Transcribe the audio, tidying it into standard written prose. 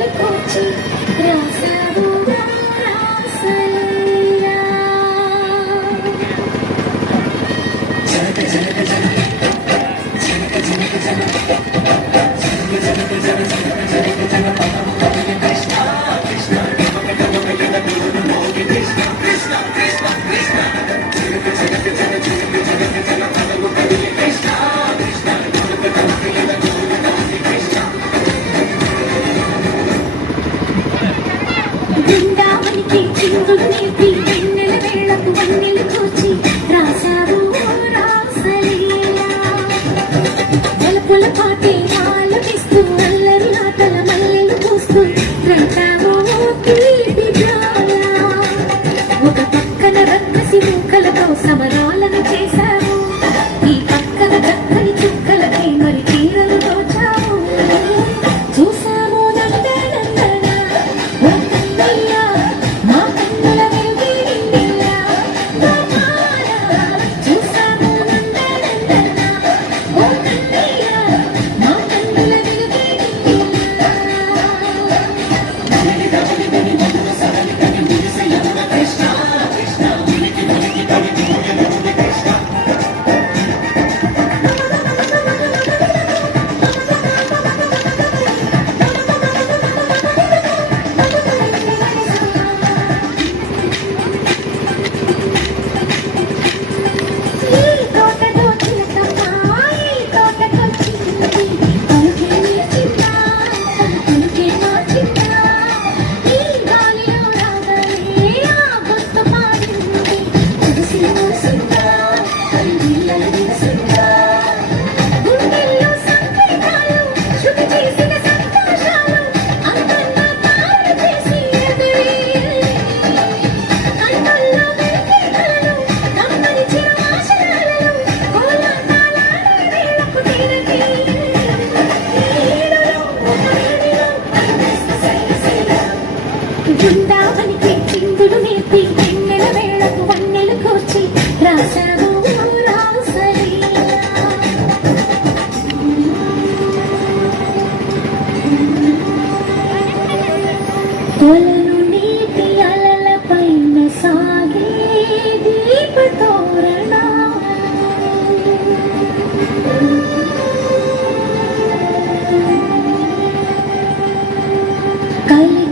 వన్నెలకొచ్చి రాసావు రాసలీలా. జనక జనక జనక జనక జనక జనక జనక జనక జనక జనక కృష్ణ కృష్ణ కృష్ణ కృష్ణ కృష్ణ కృష్ణ జనక జనక జనక జనక జనక కృష్ణ కృష్ణ బృందావనికి చిందులు నేర్పి వెన్నెల వేళకు వన్నెలు కూర్చి రాసావు రాసలీలా. బలపుల పాటే ఆలపిస్తూ అల్లరి ఆటల మల్లెలు పూస్తూ రంటావు తీపి జ్వాల. ఒక పక్కన రక్కసి మూకలతో సమరాలను చేశావు, ఈ పక్కన చక్కని చుక్కలకి మరి చీరలు దోచావు. చూసాము నందనందన ఓ కన్నయ్య మా కన్నుల వెలుగే నిండిలా. చూసాము నందనందన ఓ కన్నయ్య మా కన్నుల వెలుగే నిండిలా. కృష్ణ కృష్ణ ఉనికి ఉనికి ఉనికి ఉనికి కృష్ణ. ఈ తోటలో చిలకమ్మ ఈ తోటకొచ్చింది పలుకే చిన్న పలుకే మార్చిందా. ఈ గాలిలో రాగలే ఆ గొంతు పాడింది తెలిసి మురిసిందా కళ్ళిళ్ళ విరిసిందా. గుండెల్లో సంకేతాలు శృతి చేసిన సంతోషాలు అందంగా తారు చేసి ఎదురే. కన్నుల్లో వెలిగే కలలు గమనించిన ఆశయాలను కోలాటాలాడే వేళకు తీరకి. ఈడులో వేడిలో కనిపిస్తూ సైలసైల. బృందావనికి చిందులు నేర్పి వెన్నెల వేళకు వన్నెలు కూర్చి రాసావు రాసలీలా. కొలను నీటి అలల పైన సాగే దీపతోరణా. కలి